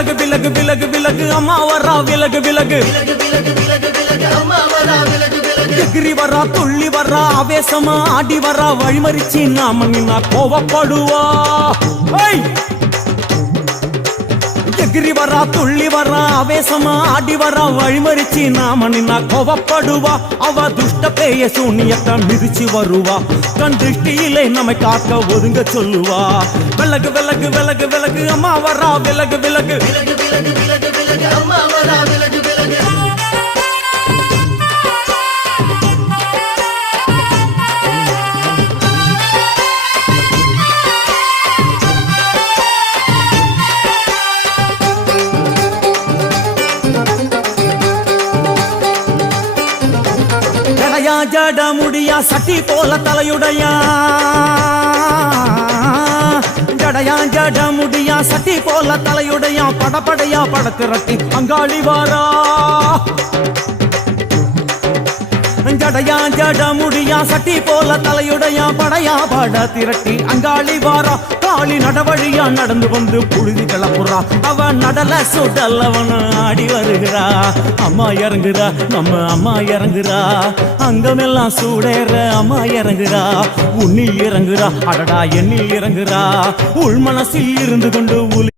விலகு விலகு விலகு விலகு அம்மா வரா விலகு விலகு எகிரி வரா துள்ளி வரா ஆவேசமா ஆடி வரா வழிமறிச்சு நாம நின்னா கோவப்படுவா எகிரி வரா துள்ளி வரா ஆவேசமா ஆடி வரா வழிமறிச்சு நாம நின்னா கோவப்படுவா அவ துஷ்ட பேய சூனியத்தை மிதிச்சு வருவா கண் திருஷ்டியிலே நம்மை காக்க ஒதுங்க சொல்லுவா விலகு விலகு விலகு விலகு அம்மா வரா விலகு விலகு அம்மா வரா விலகு விலகு ஜட முடியா சட்டி போல தலையுடையா ஜடையா ஜட முடியா சட்டி போல தலையுடையா படப்படையா படத்திரட்டி அங்காளி வாரா ஜடையா ஜட முடியா சட்டி போல தலையுடையா படையா பட திரட்டி அங்காளி வாரா காளி நடவழியா நடந்து வந்து புழுதி கிளப்புறா அவ நடல சுடல் அவன் ஆடி வருகிறா அம்மா இறங்குறா நம்ம அம்மா இறங்குறா அங்கமெல்லாம் சூடேற அம்மா இறங்குறா உன்னில் இறங்குறா அடடா எண்ணில் இறங்குறா உள் மனசில் இருந்து கொண்டு